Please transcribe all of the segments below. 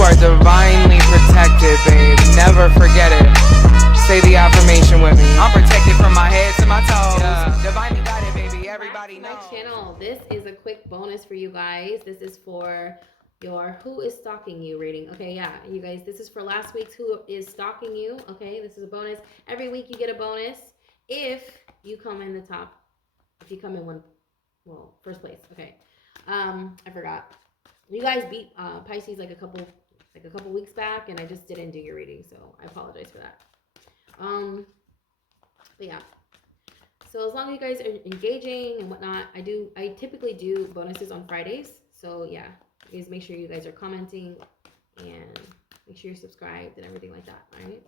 are divinely protected, babe. Never forget it. Say the affirmation with me. I'm protected from my head to my toes. Yeah. Divinely guided, baby. Everybody knows. My channel. This is a quick bonus for you guys. This is for your Who is Stalking You reading. Okay, yeah, you guys, this is for last week's Who is Stalking You. Okay, this is a bonus. Every week you get a bonus if you come in the top. If you come in first place. Okay. I forgot. You guys beat Pisces like a couple weeks back, and I just didn't do your reading, so I apologize for that. But yeah. So as long as you guys are engaging and whatnot, I typically do bonuses on Fridays. So yeah, you guys make sure you guys are commenting and make sure you're subscribed and everything like that. All right.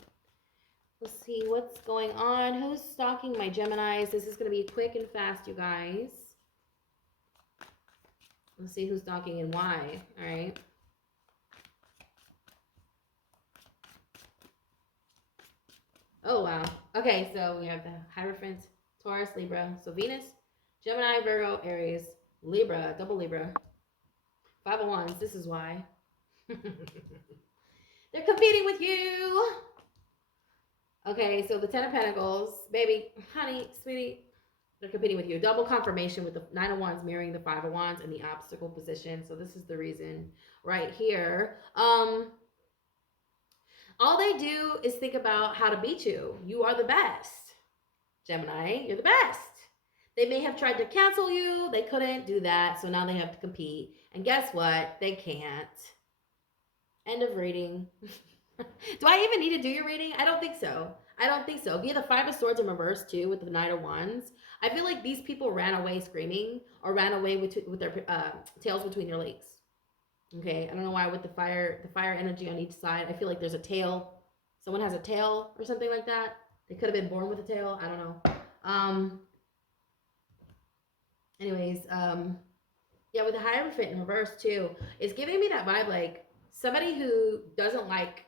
Let's see what's going on. Who's stalking my Geminis? This is gonna be quick and fast, you guys. Let's see who's stalking and why. All right. Oh wow. Okay, so we have the Hierophant, Taurus, Libra. So Venus, Gemini, Virgo, Aries, Libra, double Libra. 5 of Wands, this is why. They're competing with you. Okay, so the 10 of Pentacles, baby, honey, sweetie, they're competing with you. Double confirmation with the 9 of Wands mirroring the 5 of Wands in the obstacle position. So this is the reason right here. All they do is think about how to beat you. You are the best. Gemini, you're the best. They may have tried to cancel you. They couldn't do that. So now they have to compete. And guess what? They can't. End of reading. Do I even need to do your reading? I don't think so. I don't think so. If you have the 5 of Swords in reverse too with the 9 of Wands, I feel like these people ran away screaming or ran away with their tails between their legs. Okay, I don't know why with the fire energy on each side. I feel like there's a tail. Someone has a tail or something like that. They could have been born with a tail. I don't know. Anyways, yeah, with the Hierophant in reverse too, it's giving me that vibe like somebody who doesn't like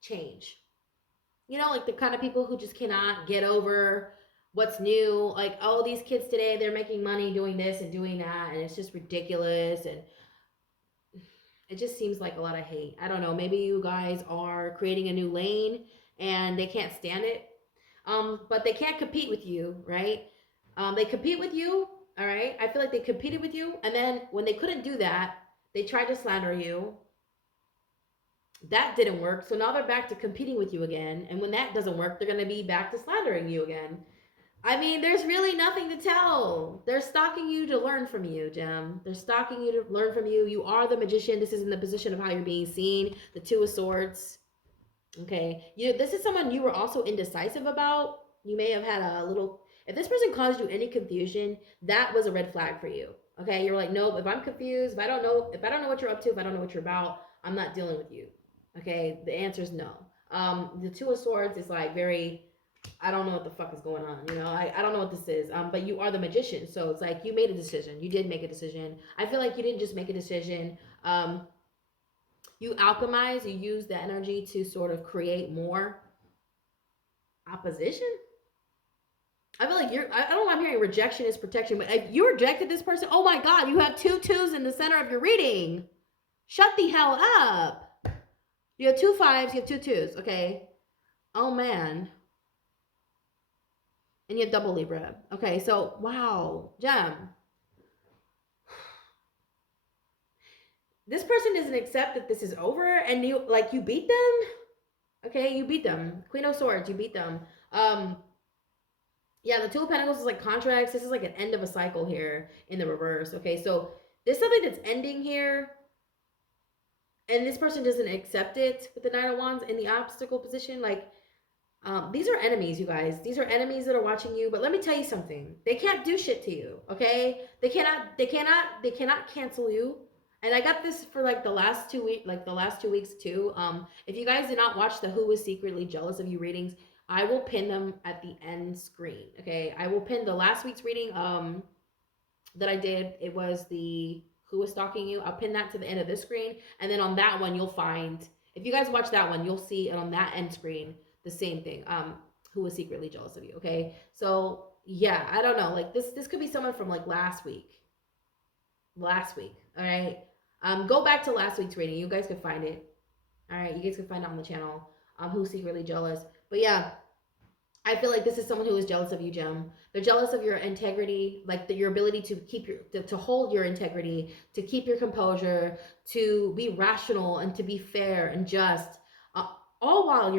change. You know, like the kind of people who just cannot get over what's new. Like, oh, these kids today, they're making money doing this and doing that, and it's just ridiculous. And it just seems like a lot of hate. I don't know. Maybe you guys are creating a new lane and they can't stand it. But they can't compete with you, right? They compete with you, all right? I feel like they competed with you. And then when they couldn't do that, they tried to slander you. That didn't work. So now they're back to competing with you again. And when that doesn't work, they're going to be back to slandering you again. I mean, there's really nothing to tell. They're stalking you to learn from you, Gem. They're stalking you to learn from you. You are the magician. This is in the position of how you're being seen. The 2 of Swords. Okay. This is someone you were also indecisive about. You may have had a little... If this person caused you any confusion, that was a red flag for you. Okay. You're like, nope, if I'm confused, if I don't know what you're up to, if I don't know what you're about, I'm not dealing with you. Okay. The answer is no. The 2 of Swords is like very... I don't know what the fuck is going on. You know, I don't know what this is. But you are the magician. So it's like you made a decision. You did make a decision. I feel like you didn't just make a decision. You alchemize. You use the energy to sort of create more opposition. I feel like I don't know why I'm hearing rejection is protection, but if you rejected this person, oh my God, you have 2 2s in the center of your reading. Shut the hell up. You have 2 5s, you have 2 2s, okay? Oh man. And you have double Libra. Okay, so wow, Gem. This person doesn't accept that this is over, and you beat them. Okay, you beat them. Queen of Swords, you beat them. Yeah, the 2 of Pentacles is like contracts. This is like an end of a cycle here in the reverse. Okay, so there's something that's ending here, and this person doesn't accept it with the 9 of Wands in the obstacle position. Like, these are enemies, you guys. These are enemies that are watching you. But let me tell you something. They can't do shit to you, okay? They cannot cancel you. And I got this for like the last 2 weeks too. If you guys did not watch the Who is Secretly Jealous of You readings, I will pin them at the end screen, okay? I will pin the last week's reading that I did. It was the Who is Stalking You. I'll pin that to the end of this screen. And then on that one, you'll find, if you guys watch that one, you'll see it on that end screen, the same thing. Who is secretly jealous of you, okay? So yeah, I don't know. Like this could be someone from like last week. All right. Go back to last week's reading. You guys could find it. All right, you guys can find out on the channel who's secretly jealous. But yeah, I feel like this is someone who is jealous of you, Gem. They're jealous of your integrity, like your ability to keep to hold your integrity, to keep your composure, to be rational and to be fair and just. Uh, all while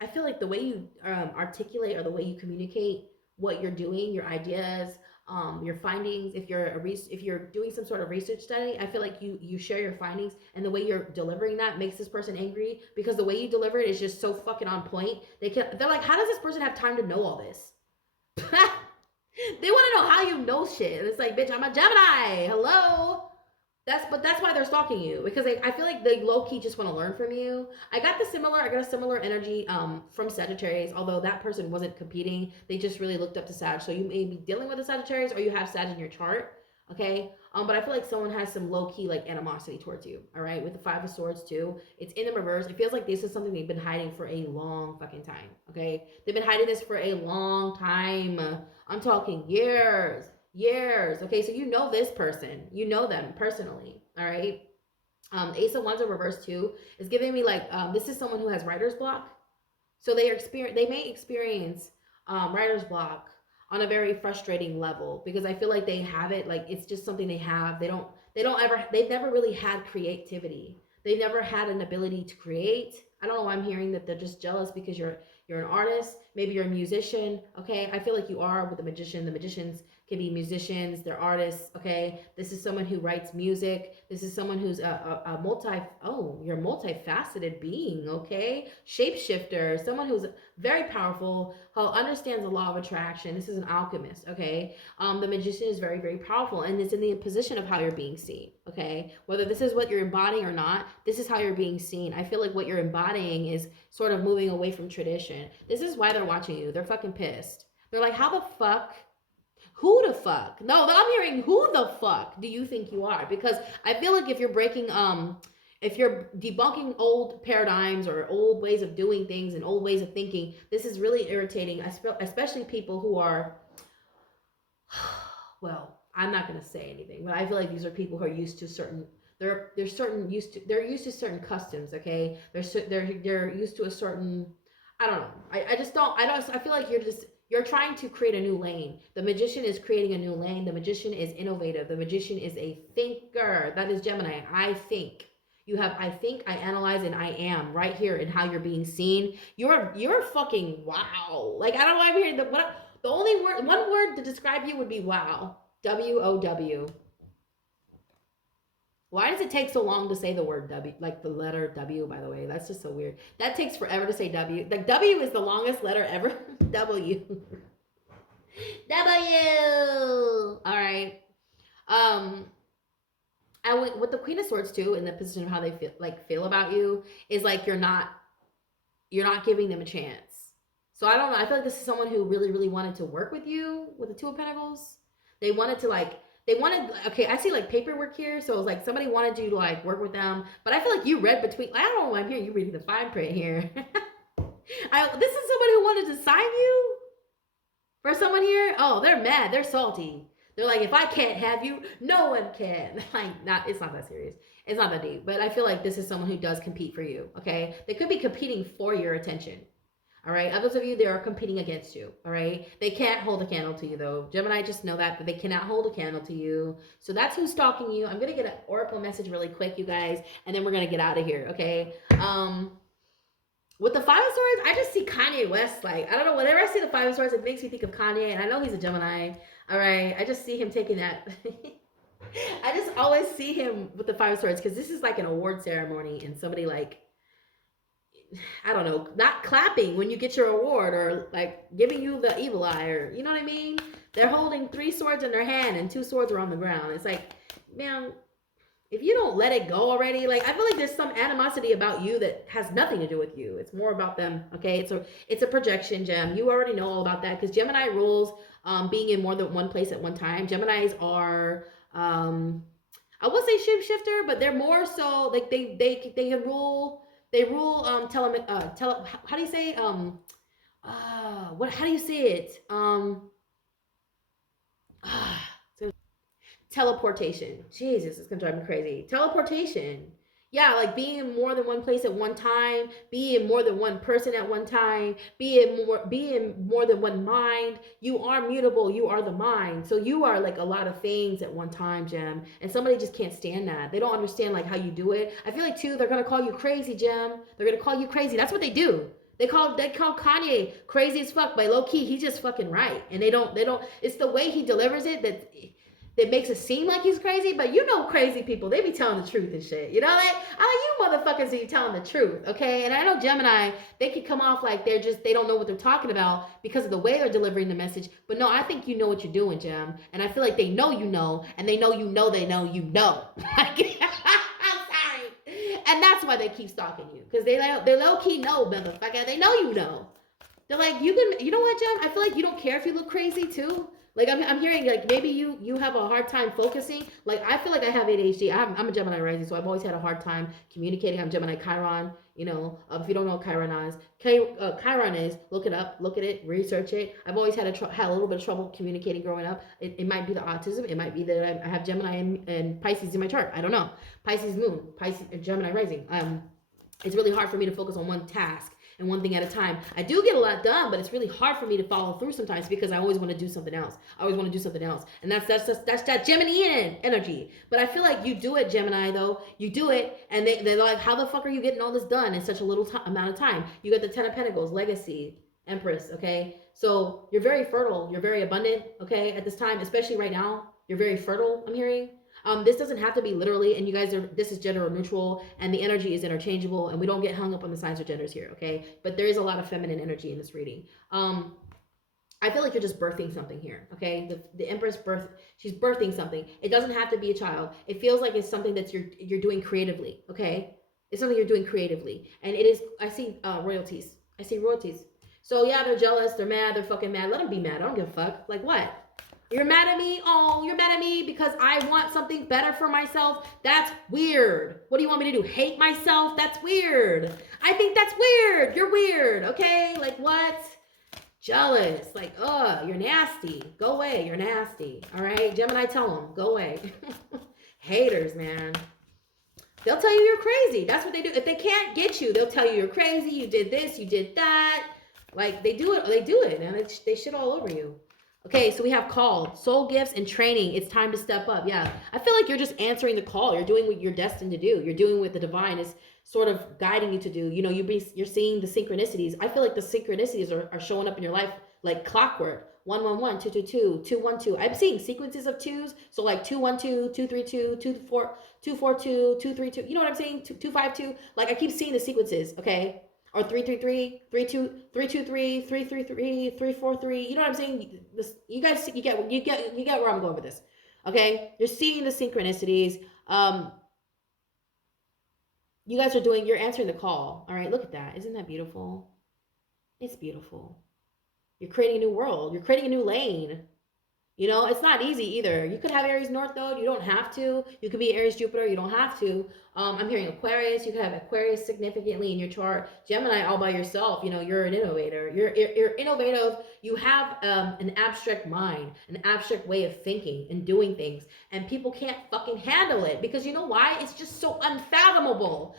I feel like the way you articulate or the way you communicate what you're doing, your ideas, your findings. If you're doing some sort of research study, I feel like you share your findings, and the way you're delivering that makes this person angry because the way you deliver it is just so fucking on point. They're like, how does this person have time to know all this? They want to know how you know shit. And it's like, bitch, I'm a Gemini. Hello. That's why they're stalking you, because I feel like they low key just want to learn from you. I got a similar energy from Sagittarius, although that person wasn't competing. They just really looked up to Sag. So you may be dealing with a Sagittarius or you have Sag in your chart. Okay. But I feel like someone has some low key like animosity towards you. All right. With the Five of Swords too. It's in the reverse. It feels like this is something they've been hiding for a long fucking time. Okay. They've been hiding this for a long time. I'm talking years. Okay, so you know this person, you know them personally. All right. Ace of Wands in reverse too is giving me like this is someone who has writer's block. So they may experience writer's block on a very frustrating level, because I feel like they have it, like it's just something they have. They've never really had creativity. They've never had an ability to create. I don't know why I'm hearing that they're just jealous because you're an artist. Maybe you're a musician. Okay, I feel like you are with the magician. The magicians can be musicians, they're artists. Okay, this is someone who writes music. This is someone who's you're a multifaceted being. Okay, shapeshifter, someone who's very powerful, who understands the law of attraction. This is an alchemist. Okay, the magician is very, very powerful, and it's in the position of how you're being seen. Okay, whether this is what you're embodying or not, this is how you're being seen. I feel like what you're embodying is sort of moving away from tradition. This is why they're watching you. They're fucking pissed. They're like, how the fuck? Who the fuck? No, I'm hearing who the fuck do you think you are? Because I feel like if you're debunking old paradigms or old ways of doing things and old ways of thinking, this is really irritating, especially people who are, well, I'm not going to say anything, but I feel like these are people who are used to certain, they're used to certain customs. Okay, they're used to a certain, I don't know. I feel like you're trying to create a new lane. The magician is creating a new lane. The magician is innovative. The magician is a thinker. That is Gemini. I think. You have I think, I analyze, and I am right here in how you're being seen. You're fucking wow. Like, I don't know why I'm hearing the only one word to describe you would be wow. WOW. Why does it take so long to say the word W, like the letter W, by the way? That's just so weird. That takes forever to say W. Like, W is the longest letter ever. W. W. All right. With the Queen of Swords too, in the position of how they feel about you, is like you're not giving them a chance. So I don't know. I feel like this is someone who really, really wanted to work with you with the Two of Pentacles. They wanted, okay, I see like paperwork here. So it was like somebody wanted you to like work with them. But I feel like you read between, I don't know why I'm hearing you reading the fine print here. This is somebody who wanted to sign you for someone here. Oh, they're mad. They're salty. They're like, if I can't have you, no one can. Like, it's not that serious. It's not that deep. But I feel like this is someone who does compete for you, okay? They could be competing for your attention, all right? Others of you, they are competing against you, all right? They can't hold a candle to you, though. Gemini, just know that they cannot hold a candle to you. So that's who's stalking you. I'm going to get an oracle message really quick, you guys, and then we're going to get out of here, okay? With the Five of Swords, I just see Kanye West. Like, I don't know, whenever I see the Five of Swords, it makes me think of Kanye, and I know he's a Gemini. All right, I just see him taking that. I just always see him with the Five of Swords, because this is like an award ceremony, and somebody like, I don't know, not clapping when you get your award, or like giving you the evil eye, or you know what I mean? They're holding 3 swords in their hand, and 2 swords are on the ground. It's like, man, if you don't let it go already, like, I feel like there's some animosity about you that has nothing to do with you. It's more about them, okay? It's a projection, Gem. You already know all about that, because Gemini rules being in more than one place at one time. Geminis are, I would say shapeshifter, but they're more so like they can rule. They rule how do you say how do you say it? Teleportation. Jesus, it's gonna drive me crazy. Teleportation. Yeah, like being in more than one place at one time, be in more than one person at one time, be in more than one mind. You are mutable, you are the mind. So you are like a lot of things at one time, Gem. And somebody just can't stand that. They don't understand like how you do it. I feel like too, they're gonna call you crazy, Gem. They're gonna call you crazy. That's what they do. They call Kanye crazy as fuck, but low key he's just fucking right. And they don't it's the way he delivers it that makes it seem like he's crazy, but you know crazy people, they be telling the truth and shit. You know that? I like, you motherfuckers are telling the truth, okay? And I know Gemini, they could come off like they don't know what they're talking about because of the way they're delivering the message. But no, I think you know what you're doing, Gem. And I feel like they know you know, and they know you know they know you know. I'm sorry. And that's why they keep stalking you. Because they low key know, motherfucker. They know you know. They're like, you know what, Gem? I feel like you don't care if you look crazy too. Like I'm hearing like maybe you have a hard time focusing. Like I feel like I have ADHD. I'm a Gemini rising, so I've always had a hard time communicating. I'm Gemini Chiron. You know, if you don't know what Chiron is, Chiron is, look it up, look at it, research it. I've always had a little bit of trouble communicating growing up. It might be the autism. It might be that I have Gemini and Pisces in my chart. I don't know. Pisces Moon, Pisces Gemini rising. It's really hard for me to focus on one task and one thing at a time. I do get a lot done, but it's really hard for me to follow through sometimes because I always want to do something else. And that's that Gemini energy. But I feel like you do it, Gemini, though. You do it, and they're like, how the fuck are you getting all this done in such a little amount of time? You got the Ten of Pentacles, legacy, Empress, okay? So you're very fertile. You're very abundant, okay, at this time, especially right now. You're very fertile, I'm hearing. This doesn't have to be literally, and you guys this is gender neutral, and the energy is interchangeable, and we don't get hung up on the signs or genders here, okay? But there is a lot of feminine energy in this reading. I feel like you're just birthing something here, okay? The Empress she's birthing something. It doesn't have to be a child. It feels like it's something that you're doing creatively, okay? It's something you're doing creatively, and it is. I see royalties. I see royalties. So yeah, they're jealous. They're mad. They're fucking mad. Let them be mad. I don't give a fuck. Like what? You're mad at me? Oh, you're mad at me because I want something better for myself? That's weird. What do you want me to do? Hate myself? That's weird. I think that's weird. You're weird, okay? Like what? Jealous. Like, you're nasty. Go away. You're nasty. All right? Gemini, tell them. Go away. Haters, man. They'll tell you you're crazy. That's what they do. If they can't get you, they'll tell you you're crazy. You did this. You did that. Like, they do it. They do it, man. They shit all over you. Okay, so we have call, soul gifts, and training. It's time to step up. Yeah, I feel like you're just answering the call. You're doing what you're destined to do. You're doing what the divine is sort of guiding you to do. You know, you're seeing the synchronicities. I feel like the synchronicities are showing up in your life like clockwork. 111, 222, 212. I'm seeing sequences of twos. So like 212, 232, 242, 232. You know what I'm saying? 252. Like I keep seeing the sequences. Okay. Or 333, 323, 333, 343. You know what I'm saying? You guys, you get where I'm going with this. Okay, you're seeing the synchronicities. You guys you're answering the call. All right, look at that. Isn't that beautiful? It's beautiful. You're creating a new world. You're creating a new lane. You know, it's not easy either. You could have Aries North Node. You don't have to. You could be Aries Jupiter. You don't have to. I'm hearing Aquarius. You could have Aquarius significantly in your chart. Gemini all by yourself. You know, you're an innovator. You're innovative. You have an abstract mind, an abstract way of thinking and doing things. And people can't fucking handle it because you know why? It's just so unfathomable.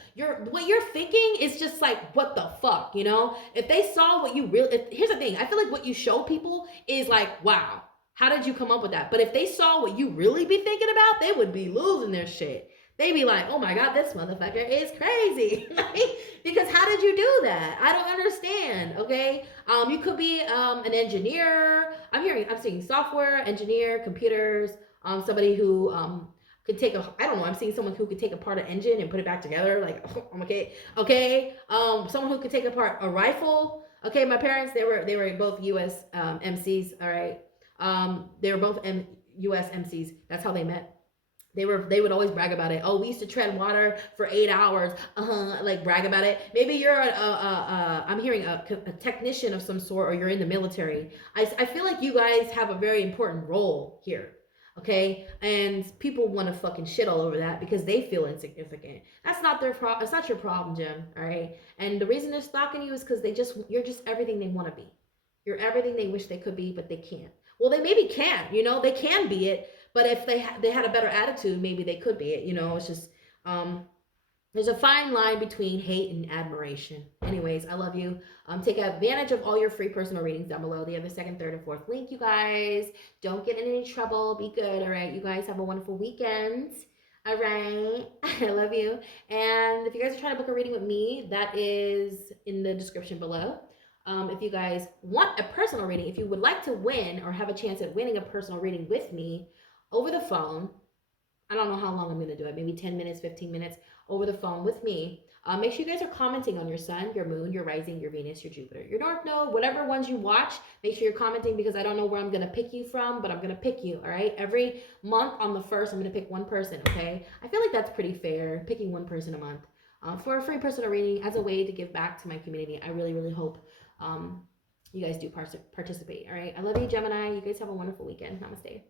What you're thinking is just like, what the fuck, you know? If they saw what you really... Here's the thing. I feel like what you show people is like, wow. How did you come up with that? But if they saw what you really be thinking about, they would be losing their shit. They'd be like, oh my God, this motherfucker is crazy. Because how did you do that? I don't understand, okay? You could be an engineer. I'm seeing software, engineer, computers, somebody who could take I'm seeing someone who could take apart an engine and put it back together. Like, okay. Someone who could take apart a rifle. Okay, my parents, they were both US MCs, all right? They were both U.S. MCs. That's how they met. They would always brag about it. Oh, we used to tread water for 8 hours. Like brag about it. Maybe you're I'm hearing a technician of some sort, or you're in the military. I feel like you guys have a very important role here. Okay, and people want to fucking shit all over that because they feel insignificant. That's not their problem. It's not your problem, Jim. All right, and the reason they're stalking you is because you're just everything they want to be. You're everything they wish they could be, but they can't. Well, they maybe can, you know, they can be it, but if they had a better attitude, maybe they could be it, you know. It's just There's a fine line between hate and admiration. Anyways, I love you. Take advantage of all your free personal readings down below. They have the second, third, and fourth link, you guys. Don't get in any trouble. Be good, all right? You guys have a wonderful weekend. All right. I love you. And if you guys are trying to book a reading with me, that is in the description below. If you guys want a personal reading, if you would like to win or have a chance at winning a personal reading with me over the phone, I don't know how long I'm going to do it, maybe 10 minutes, 15 minutes over the phone with me. Make sure you guys are commenting on your sun, your moon, your rising, your Venus, your Jupiter, your North Node, whatever ones you watch. Make sure you're commenting because I don't know where I'm going to pick you from, but I'm going to pick you, all right? Every month on the 1st, I'm going to pick one person, okay? I feel like that's pretty fair, picking one person a month for a free personal reading as a way to give back to my community. I really, really hope you guys do participate, all right? I love you, Gemini. You guys have a wonderful weekend. Namaste.